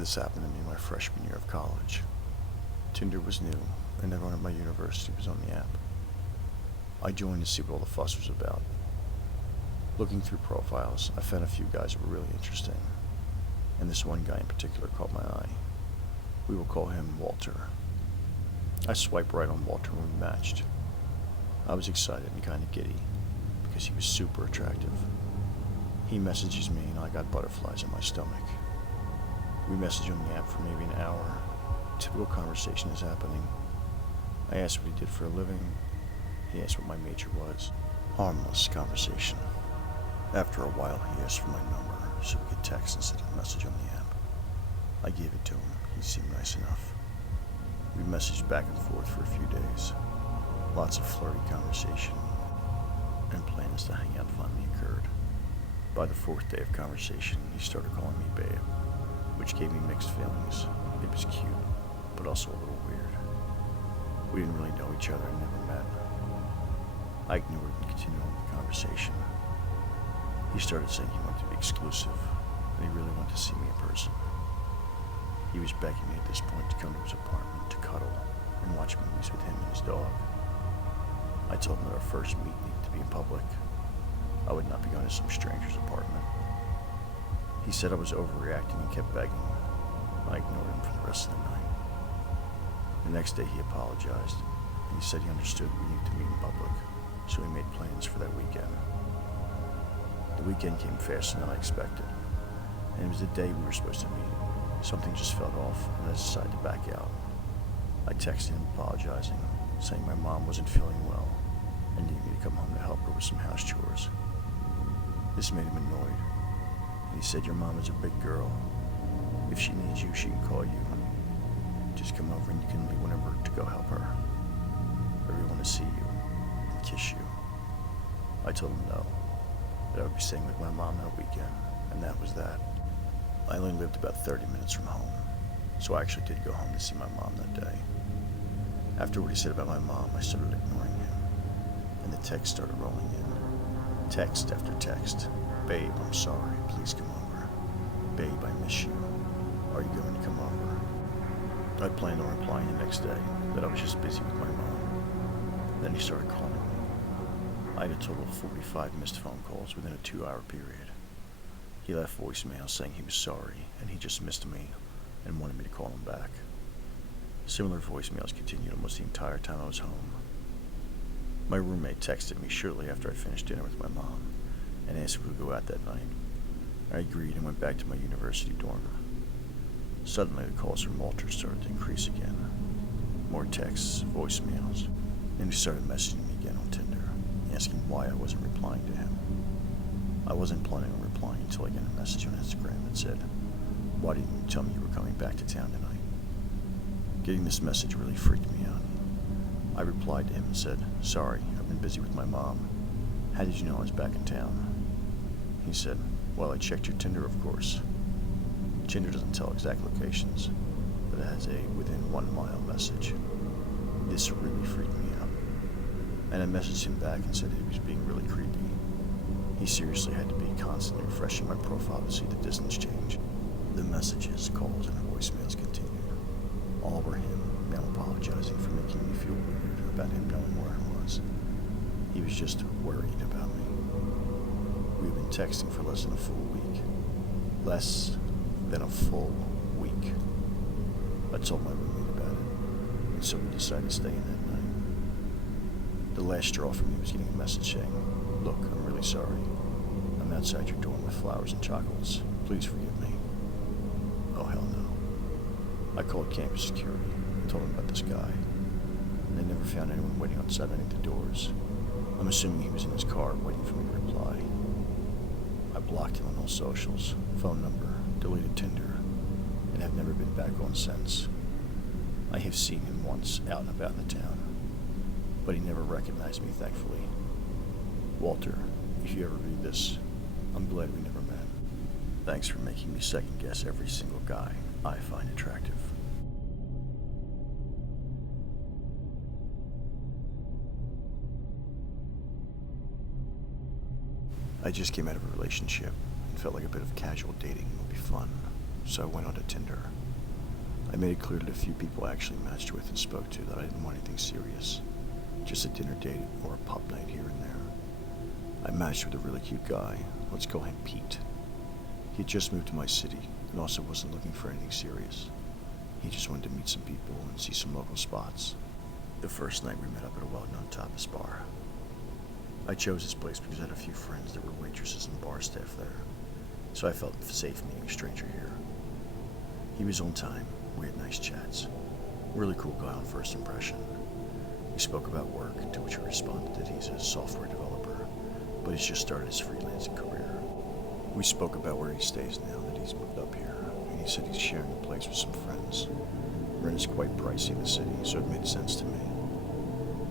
This happened to me my freshman year of college. Tinder was new, and everyone at my university was on the app. I joined to see what all the fuss was about. Looking through profiles, I found a few guys that were really interesting, and this one guy in particular caught my eye. We will call him Walter. I swiped right on Walter when we matched. I was excited and kind of giddy, because he was super attractive. He messages me and I got butterflies in my stomach. We messaged on the app for maybe an hour. Typical conversation is happening. I asked what he did for a living. He asked what my major was. Harmless conversation. After a while, he asked for my number so we could text instead of message on the app. I gave it to him. He seemed nice enough. We messaged back and forth for a few days. Lots of flirty conversation, and plans to hang out finally occurred. By the fourth day of conversation, he started calling me babe, which gave me mixed feelings. It was cute, but also a little weird. We didn't really know each other and never met. I ignored and continued on with the conversation. He started saying he wanted to be exclusive, and he really wanted to see me in person. He was begging me at this point to come to his apartment to cuddle and watch movies with him and his dog. I told him that our first meet needed to be in public. I would not be going to some stranger's apartment. He said I was overreacting and kept begging. I ignored him for the rest of the night. The next day he apologized, and he said he understood we needed to meet in public, so we made plans for that weekend. The weekend came faster than I expected, and it was the day we were supposed to meet. Something just felt off, and I decided to back out. I texted him apologizing, saying my mom wasn't feeling well and needed me to come home to help her with some house chores. This made him annoyed, and he said, "Your mom is a big girl. If she needs you, she can call you. Just come over and you can leave whenever to go help her. I really want to see you and kiss you." I told him no, that I would be staying with my mom that weekend, and that was that. I only lived about 30 minutes from home, so I actually did go home to see my mom that day. After what he said about my mom, I started ignoring him, and the texts started rolling in. Text after text. "Babe, I'm sorry. Please come over. Babe, I miss you. Are you going to come over?" I planned on replying the next day that I was just busy with my mom. Then he started calling me. I had a total of 45 missed phone calls within a 2-hour period. He left voicemails saying he was sorry and he just missed me and wanted me to call him back. Similar voicemails continued almost the entire time I was home. My roommate texted me shortly after I finished dinner with my mom and asked if we would go out that night. I agreed and went back to my university dorm. Suddenly the calls from Walter started to increase again. More texts, voicemails, and he started messaging me again on Tinder, asking why I wasn't replying to him. I wasn't planning on replying until I got a message on Instagram that said, "Why didn't you tell me you were coming back to town tonight?" Getting this message really freaked me out. I replied to him and said, "Sorry, I've been busy with my mom. How did you know I was back in town?" He said, "Well, I checked your Tinder, of course." Tinder doesn't tell exact locations, but it has a within 1 mile message. This really freaked me out, and I messaged him back and said he was being really creepy. He seriously had to be constantly refreshing my profile to see the distance change. The messages, calls, and voicemails continued. All were him now apologizing for making me feel weird about him knowing where I was. He was just worried about me. We had been texting for less than a full week. Less than a full week. I told my roommate about it, and so we decided to stay in that night. The last straw for me was getting a message saying, "Look, I'm really sorry. I'm outside your door with flowers and chocolates. Please forgive me." Oh, hell no. I called campus security and told them about this guy, and they never found anyone waiting outside any of the doors. I'm assuming he was in his car waiting for me to reply. I blocked him on all socials, phone number, deleted Tinder, and have never been back on since. I have seen him once out and about in the town, but he never recognized me, thankfully. Walter, if you ever read this, I'm glad we never met. Thanks for making me second guess every single guy I find attractive. I just came out of a relationship and felt like a bit of casual dating would be fun, so I went onto Tinder. I made it clear to the few people I actually matched with and spoke to that I didn't want anything serious, just a dinner date or a pub night here and there. I matched with a really cute guy, let's call him Pete. He had just moved to my city and also wasn't looking for anything serious. He just wanted to meet some people and see some local spots. The first night we met up at a well-known tapas bar. I chose this place because I had a few friends that were waitresses and bar staff there, so I felt safe meeting a stranger here. He was on time, we had nice chats. Really cool guy on first impression. We spoke about work, to which he responded that he's a software developer, but he's just started his freelancing career. We spoke about where he stays now that he's moved up here, and he said he's sharing a place with some friends. Rent is quite pricey in the city, so it made sense to me.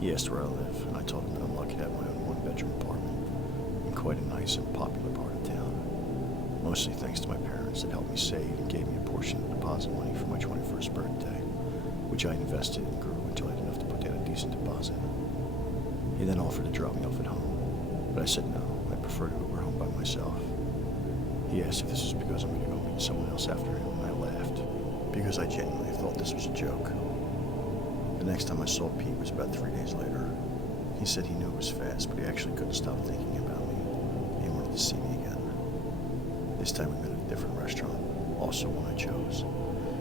He asked where I live, and I told him that I'm lucky to have my own one-bedroom apartment in quite a nice and popular part of town. Mostly thanks to my parents that helped me save and gave me a portion of deposit money for my 21st birthday, which I invested and grew until I had enough to put down a decent deposit. He then offered to drop me off at home, but I said no, I prefer to Uber home by myself. He asked if this was because I'm going to go meet someone else after him, and I laughed, because I genuinely thought this was a joke. The next time I saw Pete was about 3 days later. He said he knew it was fast, but he actually couldn't stop thinking about me. He wanted to see me again. This time we met at a different restaurant, also one I chose,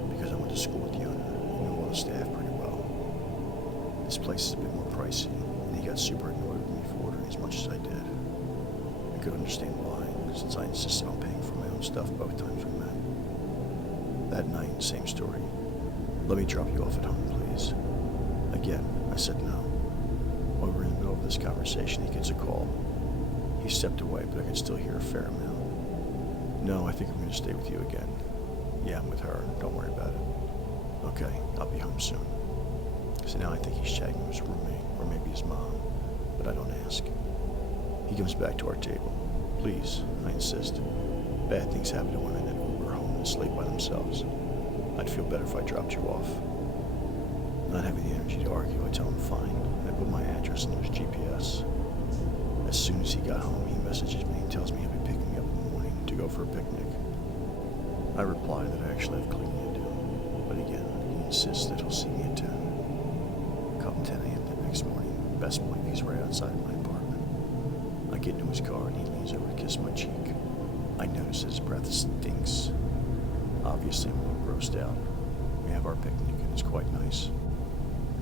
because I went to school with the owner and knew all the staff pretty well. This place is a bit more pricey, and he got super annoyed with me for ordering as much as I did. I could understand why, since I insisted on paying for my own stuff both times we met. That night, same story. Let me drop you off at home, please. Again, I said no. While we were in the middle of this conversation, he gets a call. He stepped away, but I could still hear a fair amount. No, I think I'm going to stay with you again. Yeah, I'm with her. Don't worry about it. Okay, I'll be home soon. So now I think he's chatting with his roommate, or maybe his mom, but I don't ask. He comes back to our table. Please, I insist. Bad things happen to women that Uber home and sleep by themselves. I'd feel better if I dropped you off. Not having the energy to argue, I tell him fine, and I put my address into his GPS. As soon as he got home, he messages me and tells me he'll be picking me up in the morning to go for a picnic. I reply that I actually have cleaning to do, but again, he insists that he'll see me at 10. Come 10 a.m. the next morning, best believe he's right outside of my apartment. I get into his car and he leans over to kiss my cheek. I notice his breath stinks. Obviously, I'm a little grossed out. We have our picnic and it's quite nice.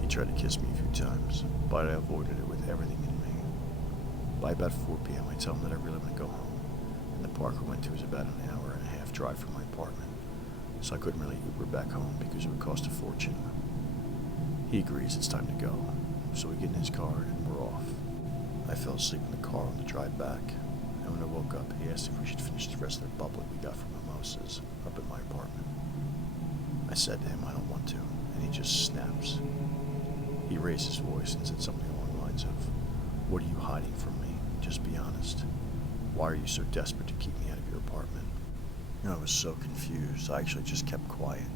He tried to kiss me a few times, but I avoided it with everything in me. By about 4 p.m., I tell him that I really want to go home, and the park we went to is about an hour and a half drive from my apartment, so I couldn't really Uber back home because it would cost a fortune. He agrees it's time to go, so we get in his car and we're off. I fell asleep in the car on the drive back, and when I woke up, he asked if we should finish the rest of the bubbly we got from mimosas up at my apartment. I said to him I don't want to, and he just snaps. He raised his voice and said something along the lines of, "What are you hiding from me? Just be honest. Why are you so desperate to keep me out of your apartment?" I was so confused, I actually just kept quiet.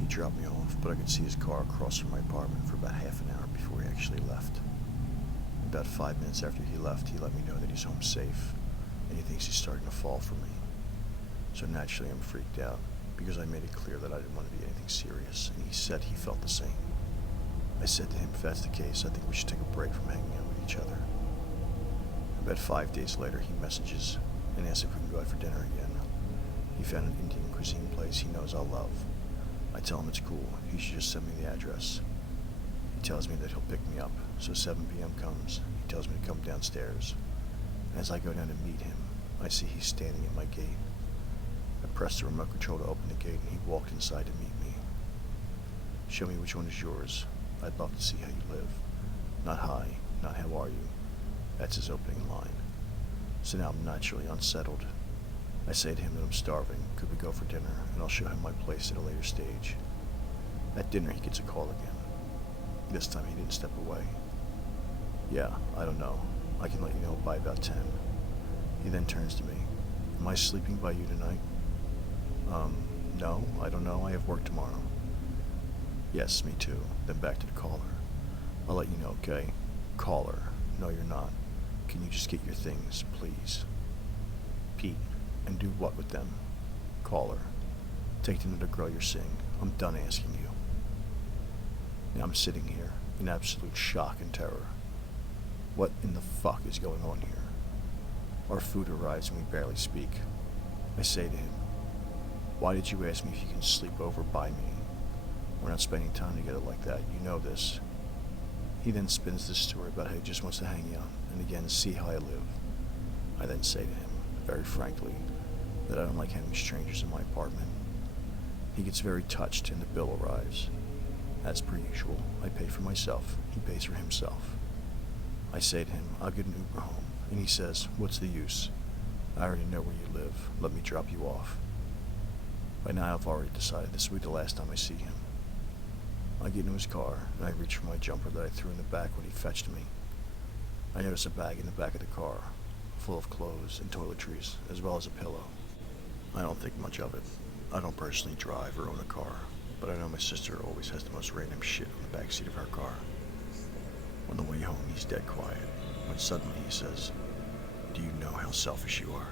He dropped me off, but I could see his car across from my apartment for about half an hour before he actually left. About 5 minutes after he left, he let me know that he's home safe, and he thinks he's starting to fall for me. So naturally I'm freaked out, because I made it clear that I didn't want to be anything serious, and he said he felt the same. I said to him, if that's the case, I think we should take a break from hanging out with each other. About 5 days later, he messages and asks if we can go out for dinner again. He found an Indian cuisine place he knows I'll love. I tell him it's cool, he should just send me the address. He tells me that he'll pick me up, so 7 p.m. comes. He tells me to come downstairs. And as I go down to meet him, I see he's standing at my gate. I pressed the remote control to open the gate, and he walked inside to meet me. "Show me which one is yours. I'd love to see how you live. Not hi, not how are you." That's his opening line. So now I'm naturally unsettled. I say to him that I'm starving, could we go for dinner, and I'll show him my place at a later stage. At dinner, he gets a call again. This time he didn't step away. "Yeah, I don't know. I can let you know by about 10. He then turns to me. "Am I sleeping by you tonight?" No, I don't know. I have work tomorrow." "Yes, me too." Then back to the caller. "I'll let you know, okay?" Caller. "No, you're not. Can you just get your things, please?" Pete. "And do what with them?" Caller. Take another girl you're seeing. I'm done asking you. Now I'm sitting here in absolute shock and terror. What in the fuck is going on here? Our food arrives and we barely speak. I say to him, "Why did you ask me if you can sleep over by me? We're not spending time together like that. You know this." He then spins this story about how he just wants to hang out and again see how I live. I then say to him, very frankly, that I don't like having strangers in my apartment. He gets very touched and the bill arrives. As per usual, I pay for myself. He pays for himself. I say to him, "I'll get an Uber home." And he says, "What's the use? I already know where you live. Let me drop you off." By now I've already decided this will be the last time I see him. I get into his car and I reach for my jumper that I threw in the back when he fetched me. I notice a bag in the back of the car, full of clothes and toiletries, as well as a pillow. I don't think much of it. I don't personally drive or own a car, but I know my sister always has the most random shit on the backseat of her car. On the way home, he's dead quiet, when suddenly he says, "Do you know how selfish you are?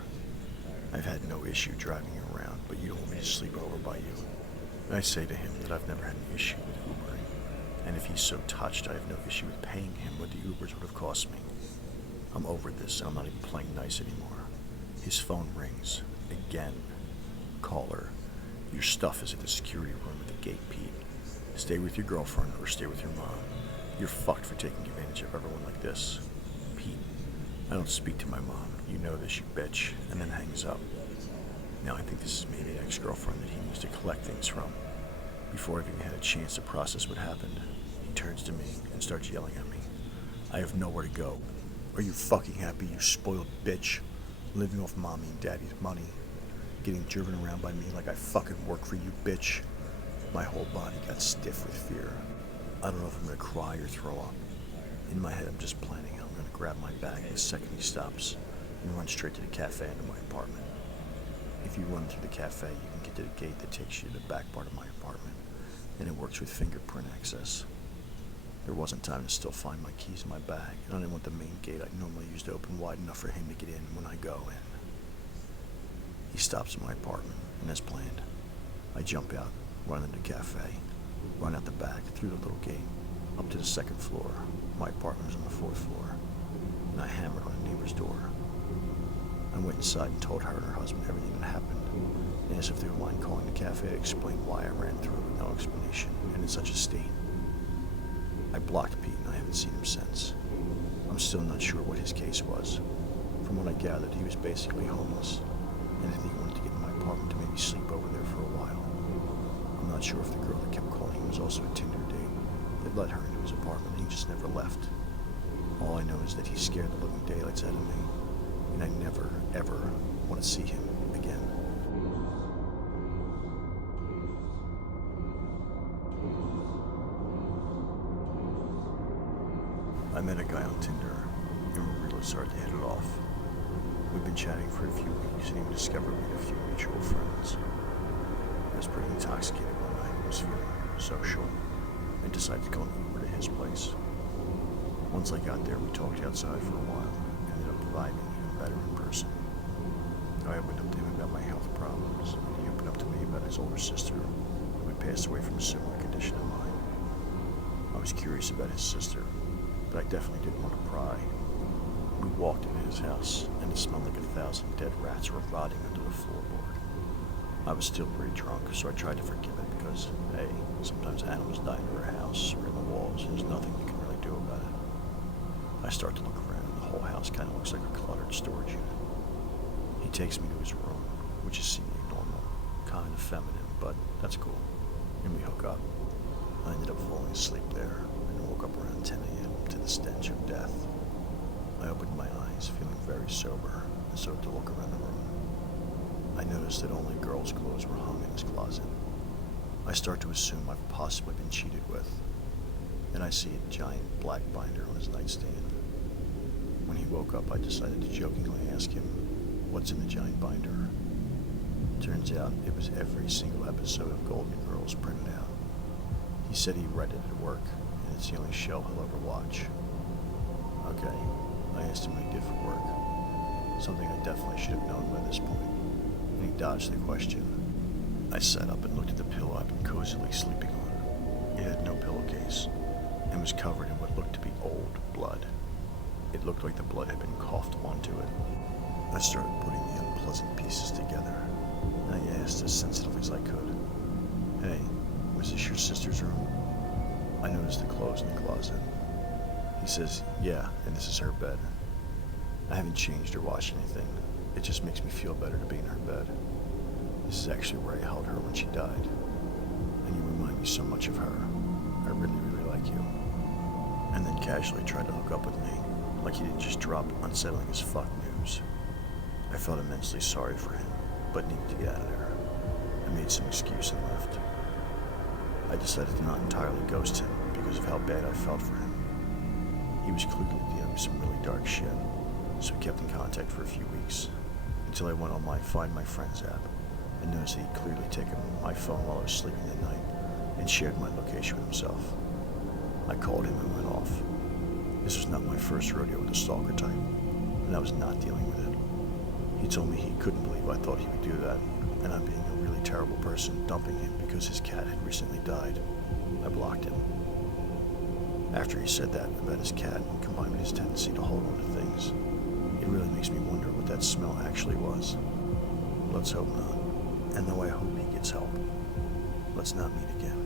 I've had no issue driving you around, but you don't want me to sleep over by you." And I say to him that I've never had an issue with Ubering, and if he's so touched, I have no issue with paying him what the Ubers would have cost me. I'm over this, and I'm not even playing nice anymore. His phone rings. Again. "Caller, your stuff is at the security room at the gate, Pete. Stay with your girlfriend or stay with your mom. You're fucked for taking advantage of everyone like this. Pete, I don't speak to my mom. You know this, you bitch," and then hangs up. Now I think this is maybe an ex-girlfriend that he needs to collect things from. Before I've even had a chance to process what happened, he turns to me and starts yelling at me. "I have nowhere to go. Are you fucking happy, you spoiled bitch? Living off mommy and daddy's money. Getting driven around by me like I fucking work for you, bitch." My whole body got stiff with fear. I don't know if I'm gonna cry or throw up. In my head, I'm just planning how I'm gonna grab my bag the second he stops and run straight to the cafe into my apartment. If you run through the cafe, you can get to the gate that takes you to the back part of my apartment, and it works with fingerprint access. There wasn't time to still find my keys in my bag, and I didn't want the main gate I normally use to open wide enough for him to get in when I go in. He stops in my apartment, and as planned, I jump out, run into the cafe, run out the back, through the little gate, up to the second floor. My apartment was on the 4th floor, and I hammered on a neighbor's door. I went inside and told her and her husband everything that happened, and asked if they would mind calling the cafe to explain why I ran through with no explanation and in such a state. I blocked Pete and I haven't seen him since. I'm still not sure what his case was. From what I gathered, he was basically homeless, and I think he wanted to get in my apartment to maybe sleep over there for a while. I'm not sure if the girl that kept calling him was also a Tinder date. They let her into his apartment and he just never left. All I know is that he scared the living daylights out of me, and I never, ever want to see him again. I met a guy on Tinder, and we really started to hit it off. We'd been chatting for a few weeks, and even discovered we had a few mutual friends. I was pretty intoxicated one night and was feeling social. I decided to go an Uber to his place. Once I got there, we talked outside for a while, and ended up vibing even better in person. I opened up to him about my health problems, and he opened up to me about his older sister, who had passed away from a similar condition to mine. I was curious about his sister, but I definitely didn't want to pry. We walked into his house, and it smelled like 1,000 dead rats were rotting under the floorboard. I was still pretty drunk, so I tried to forgive it because, hey, sometimes animals die in your house or in the walls, and there's nothing you can really do about it. I start to look around, and the whole house kind of looks like a cluttered storage unit. He takes me to his room, which is seemingly normal, kind of feminine, but that's cool, and we hook up. I ended up falling asleep there, and woke up around 10 a.m. to the stench of death. I opened my eyes, feeling very sober, and started to look around the room. I noticed that only girls' clothes were hung in his closet. I start to assume I've possibly been cheated with. Then I see a giant black binder on his nightstand. When he woke up, I decided to jokingly ask him, "What's in the giant binder?" Turns out it was every single episode of Golden Girls printed out. He said he read it at work, and it's the only show he'll ever watch. Okay, I asked him what he did for work, something I definitely should have known by this point, and he dodged the question. I sat up and looked at the pillow I'd been cozily sleeping on. It had no pillowcase and was covered in what looked to be old blood. It looked like the blood had been coughed onto it. I started putting the unpleasant pieces together, and I asked as sensitively as I could, "Hey, was this your sister's room?" I noticed the clothes in the closet. He says, "Yeah, and this is her bed. I haven't changed or washed anything. It just makes me feel better to be in her bed. This is actually where I held her when she died. And you remind me so much of her. I really, really like you." And then casually tried to hook up with me, like he didn't just drop unsettling as fuck news. I felt immensely sorry for him, but needed to get out of there. I made some excuse and left. I decided to not entirely ghost him because of how bad I felt for him. He was clearly dealing with some really dark shit, so we kept in contact for a few weeks, until I went on my Find My Friends app and noticed that he'd clearly taken my phone while I was sleeping that night and shared my location with himself. I called him and went off. This was not my first rodeo with a stalker type, and I was not dealing with it. He told me he couldn't believe I thought he would do that, and I'm being a really terrible person dumping him because his cat had recently died. I blocked him. After he said that about his cat, combined with his tendency to hold on to things, it really makes me wonder what that smell actually was. Let's hope not. And though I hope he gets help, let's not meet again.